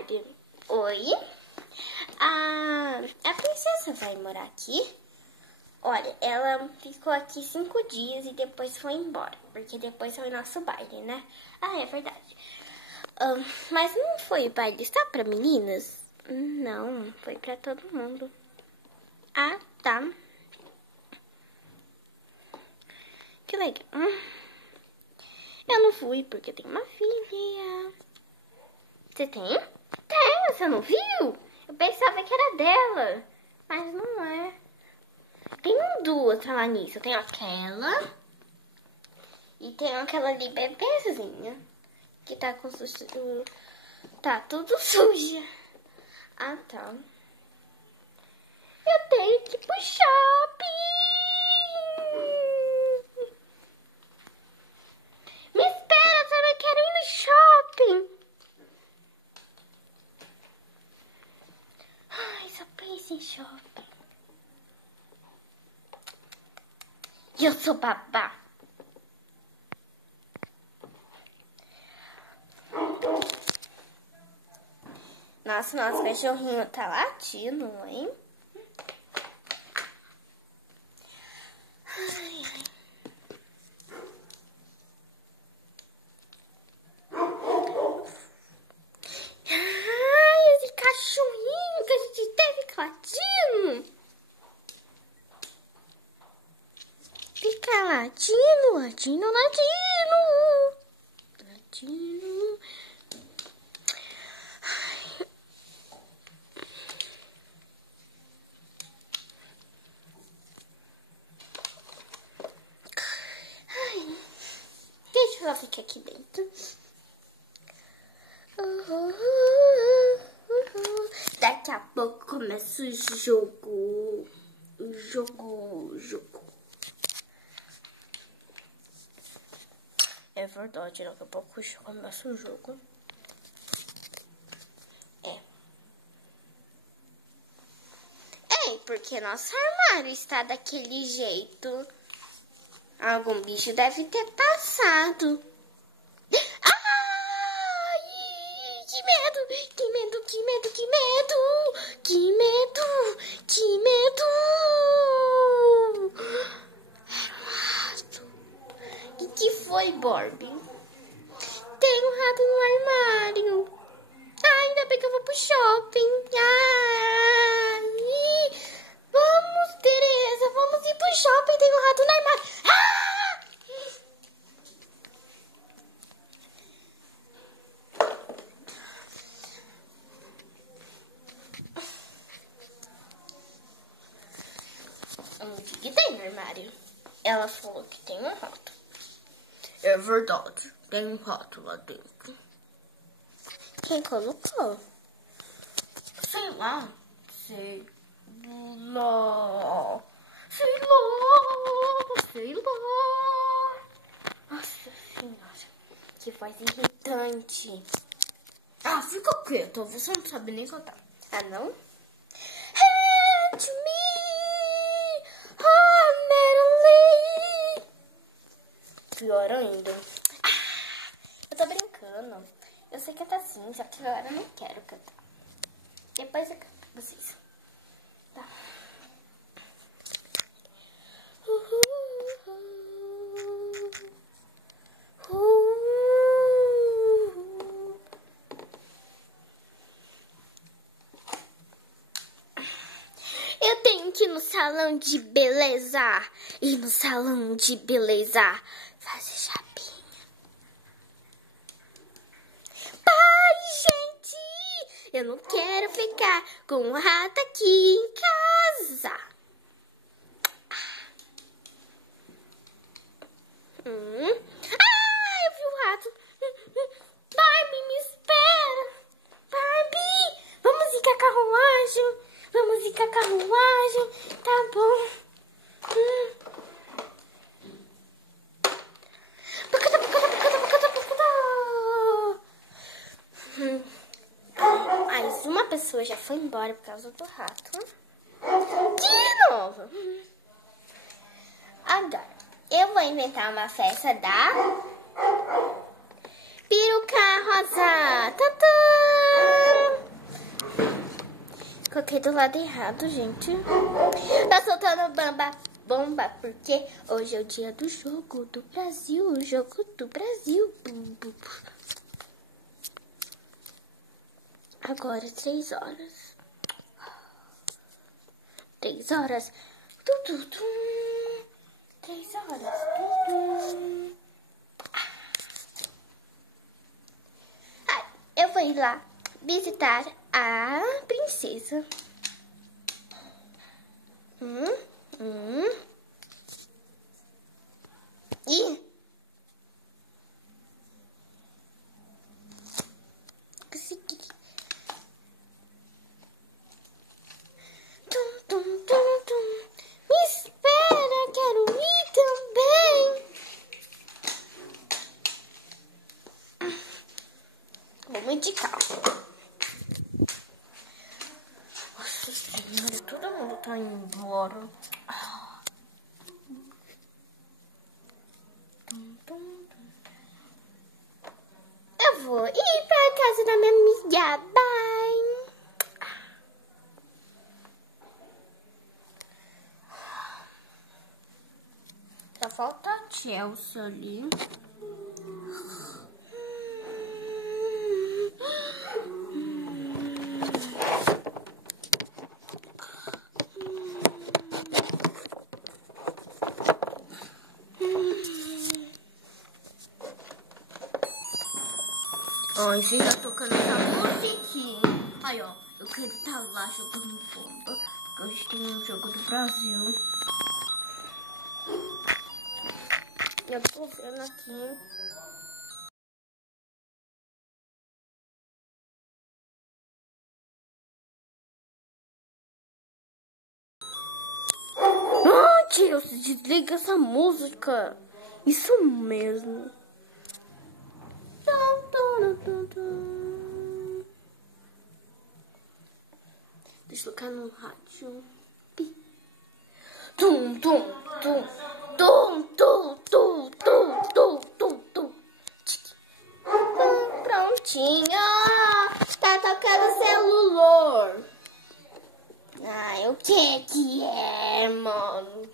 tarde. Oi. A princesa vai morar aqui. Olha, ela ficou aqui 5 dias e depois foi embora. Porque depois foi nosso baile, né? Ah, é verdade. Mas não foi baile só pra meninas? Não, foi pra todo mundo. Ah, tá. Que legal. Eu não fui porque tem uma filha. Você tem? Tem, você não viu? Eu pensava que era dela, mas não é. Tem duas falar nisso. Tem aquela e tem aquela ali bebezinha que tá com tá tudo suja. Ah, tá. Eu tenho que ir pro shopping. Me espera, eu também quero ir no shopping. Ai, só penso em shopping. Eu sou babá. Nossa, nosso cachorrinho tá latindo, hein? Ai, ai. Ai, esse cachorrinho que a gente teve latindo. Fica latindo, latindo, latindo. Latindo. Ai. Deixa ela ficar aqui dentro. Daqui a pouco começa o jogo. Jogo. É verdade, daqui a pouco começa o jogo. Porque nosso armário está daquele jeito. Algum bicho deve ter passado. Ai, que medo, que medo, que medo, que medo, que medo, que medo. Era um rato. O que foi, Barbie? Tem um rato no armário. Ai, ainda bem que eu vou pro shopping. Ai, vamos, Tereza, vamos ir pro shopping. Tem um rato no armário. O que tem no armário? Ela falou que tem um rato. É verdade, tem um rato lá dentro. Quem colocou? Sei lá. Sei lá. Nossa senhora, que voz irritante. Ah, fica quieta, você não sabe nem cantar. Ah, não? Hand me a melody. Pior ainda. Eu tô brincando. Eu sei cantar assim, só que agora eu não quero cantar. Depois eu canto pra vocês. Tá. Eu tenho que ir no salão de beleza. Ir no salão de beleza. Fazer chapinha. Pai, gente! Eu não quero ficar com um rato aqui em casa. Ah, eu vi o rato. Barbie, me espera. Barbie, vamos ir com a carruagem. Vamos ir com a carruagem. Tá bom. Mas uma pessoa já foi embora por causa do rato. De novo. Agora, eu vou inventar uma festa da peruca rosa. Tantã! coloquei do lado errado, gente. Tá soltando bomba, porque hoje é o dia do jogo do Brasil. O jogo do Brasil. Agora 3 horas. 3 horas. 3 horas. Eu vou ir lá visitar a princesa. E me espera, quero ir também. Vamos de carro. Nossa senhora, todo mundo tá indo embora. Eu vou ir pra casa da minha amiga. Bye. Só falta a Chelsea ali. Ai, você tá tocando essa musiquinha. Aí, ó, eu quero estar lá jogando bomba. Porque hoje tem um jogo do Brasil. Eu tô vendo aqui. Ah, tio, você desliga essa música. Isso mesmo. Deixa eu colocar no rádio. Tum, tum, tum. Tum, tum, tum, tum, tum, tum, tum. Prontinho. Tá tocando o celular. Ai, o que é, mano?